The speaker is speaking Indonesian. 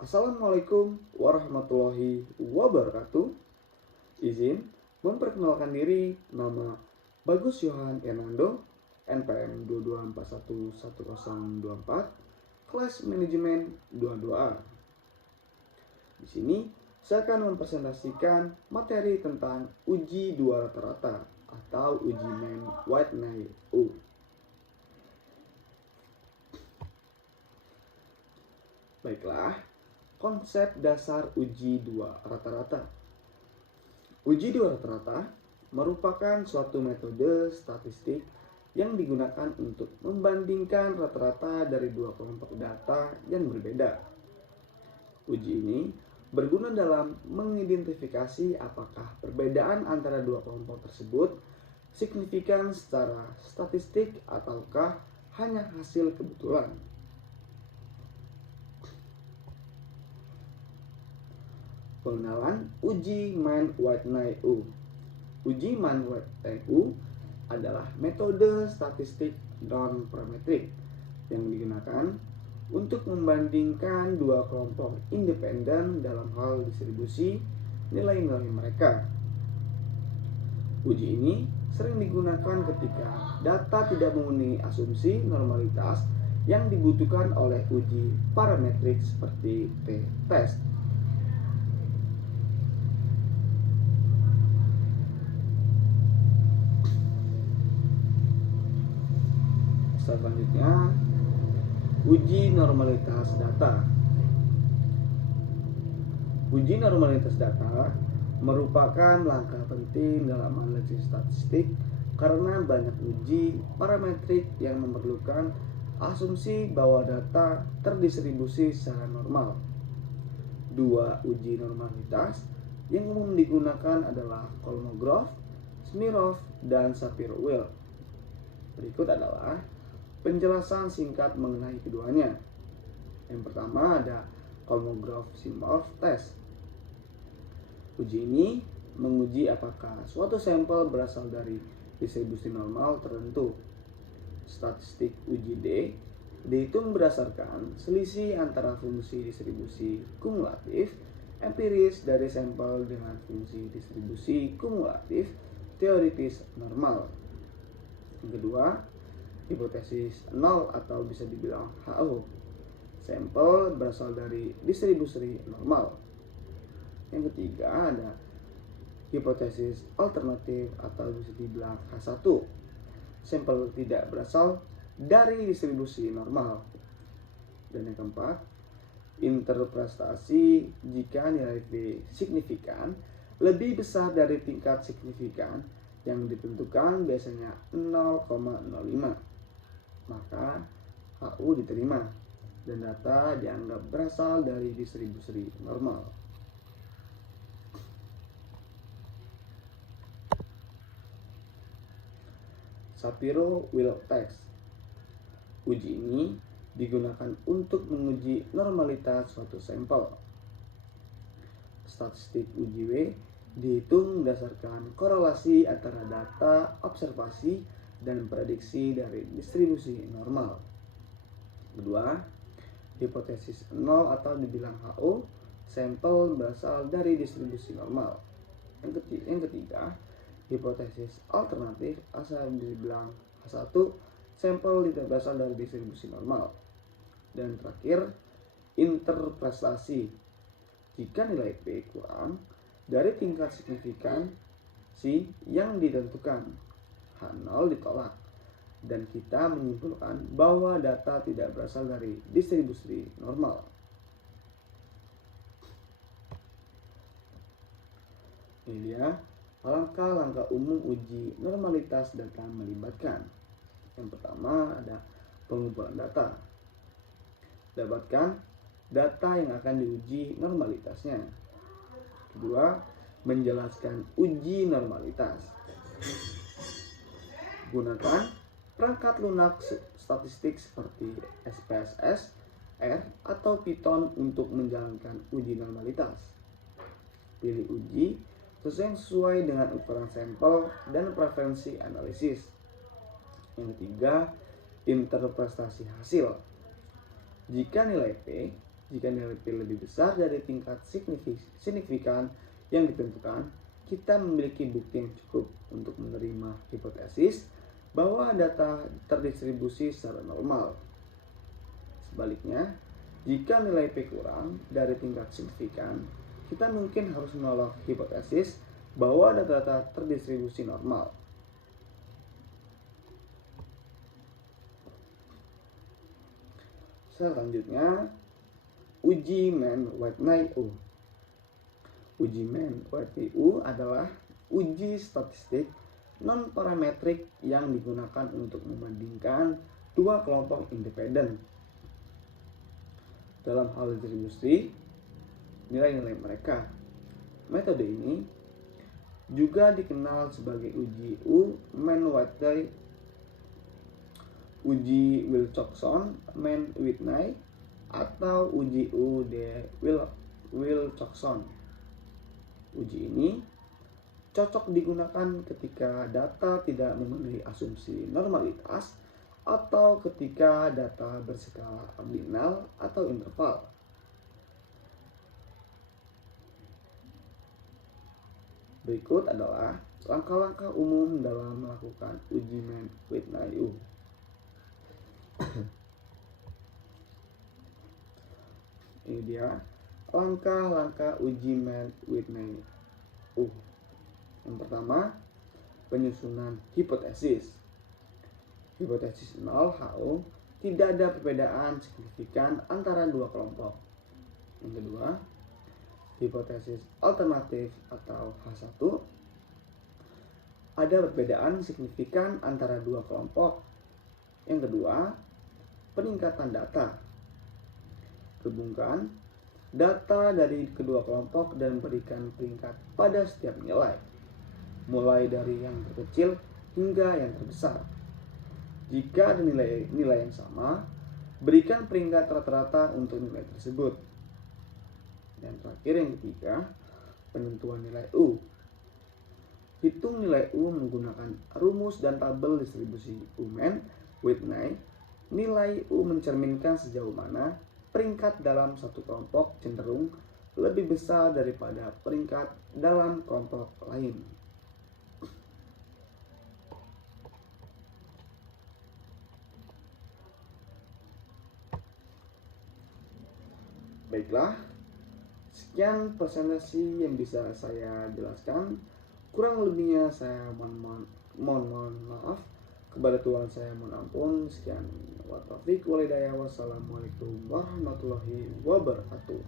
Assalamualaikum warahmatullahi wabarakatuh. Izin memperkenalkan diri, nama Bagus Yohan Hernando, NPM 22411024, kelas manajemen 22A. Di sini saya akan mempresentasikan materi tentang uji dua rata-rata atau uji main Whitney U. Baiklah, konsep dasar uji dua rata-rata. Uji dua rata-rata merupakan suatu metode statistik yang digunakan untuk membandingkan rata-rata dari dua kelompok data yang berbeda. Uji ini berguna dalam mengidentifikasi apakah perbedaan antara dua kelompok tersebut signifikan secara statistik ataukah hanya hasil kebetulan. Pengenalan uji Mann-Whitney U. Uji Mann-Whitney U adalah metode statistik non-parametrik yang digunakan untuk membandingkan dua kelompok independen dalam hal distribusi nilai-nilai mereka. Uji ini sering digunakan ketika data tidak memenuhi asumsi normalitas yang dibutuhkan oleh uji parametrik seperti t-test. Selanjutnya, uji normalitas data. Uji normalitas data merupakan langkah penting dalam analisis statistik karena banyak uji parametrik yang memerlukan asumsi bahwa data terdistribusi secara normal. Dua uji normalitas yang umum digunakan adalah Kolmogorov, Smirnov, dan Shapiro-Wilk. Berikut adalah penjelasan singkat mengenai keduanya. Yang pertama ada Kolmogorov-Smirnov test. Uji ini menguji apakah suatu sampel berasal dari distribusi normal tertentu. Statistik uji D dihitung berdasarkan selisih antara fungsi distribusi kumulatif empiris dari sampel dengan fungsi distribusi kumulatif teoritis normal. Yang kedua, hipotesis nol atau bisa dibilang HO. Sampel berasal dari distribusi normal. Yang ketiga ada hipotesis alternatif atau bisa dibilang H1. Sampel tidak berasal dari distribusi normal. Dan yang keempat, interpretasi jika nilai V signifikan lebih besar dari tingkat signifikan yang ditentukan biasanya 0,05. Maka HU diterima dan data dianggap berasal dari distribusi normal. Shapiro-Wilk test. Uji ini digunakan untuk menguji normalitas suatu sampel. Statistik uji W dihitung berdasarkan korelasi antara data observasi dan prediksi dari distribusi normal. Kedua, hipotesis nol atau dibilang HO, sampel berasal dari distribusi normal. Yang ketiga, hipotesis alternatif asal dibilang H1, sampel tidak berasal dari distribusi normal. Dan terakhir, interpretasi jika nilai P kurang dari tingkat signifikansi yang ditentukan. H0 ditolak dan kita menyimpulkan bahwa data tidak berasal dari distribusi normal. Ini dia langkah-langkah umum uji normalitas data melibatkan. Yang pertama ada pengumpulan data. Dapatkan data yang akan diuji normalitasnya. Kedua, menjelaskan uji normalitas. Gunakan perangkat lunak statistik seperti SPSS, R, atau Python untuk menjalankan uji normalitas. Pilih uji sesuai dengan ukuran sampel dan preferensi analisis. Yang ketiga, interpretasi hasil. Jika nilai P Jika nilai P lebih besar dari tingkat signifikan yang ditentukan, kita memiliki bukti yang cukup untuk menerima hipotesis bahwa data terdistribusi secara normal. Sebaliknya, jika nilai P kurang dari tingkat signifikan, kita mungkin harus menolak hipotesis bahwa data terdistribusi normal. Selanjutnya, uji Mann-Whitney U. Uji Mann-Whitney U adalah uji statistik non-parametrik yang digunakan untuk membandingkan dua kelompok independen. Dalam hal distribusi nilai-nilai mereka. Metode ini juga dikenal sebagai uji Mann-Whitney, uji Wilcoxon-Mann-Whitney, atau uji Wilcoxon. Uji ini cocok digunakan ketika data tidak memenuhi asumsi normalitas atau ketika data berskala ordinal atau interval. Berikut adalah langkah-langkah umum dalam melakukan uji Mann-Whitney U. Ini dia langkah-langkah uji Mann-Whitney U. Yang pertama, penyusunan hipotesis. Hipotesis 0 HO, tidak ada perbedaan signifikan antara dua kelompok. Yang kedua, hipotesis alternatif atau H1, ada perbedaan signifikan antara dua kelompok. Yang kedua, peningkatan data. Gabungkan data dari kedua kelompok dan berikan peringkat pada setiap nilai, mulai dari yang terkecil hingga yang terbesar. Jika ada nilai yang sama, berikan peringkat rata-rata untuk nilai tersebut. Dan terakhir, yang ketiga, penentuan nilai U. Hitung nilai U menggunakan rumus dan tabel distribusi Mann-Whitney. Nilai U mencerminkan sejauh mana peringkat dalam satu kelompok cenderung lebih besar daripada peringkat dalam kelompok lain. Baiklah, sekian presentasi yang bisa saya jelaskan. Kurang lebihnya saya mohon maaf. Kepada Tuhan saya mohon ampun. Sekian wa taufiq wal hidayah. Wassalamualaikum warahmatullahi wabarakatuh.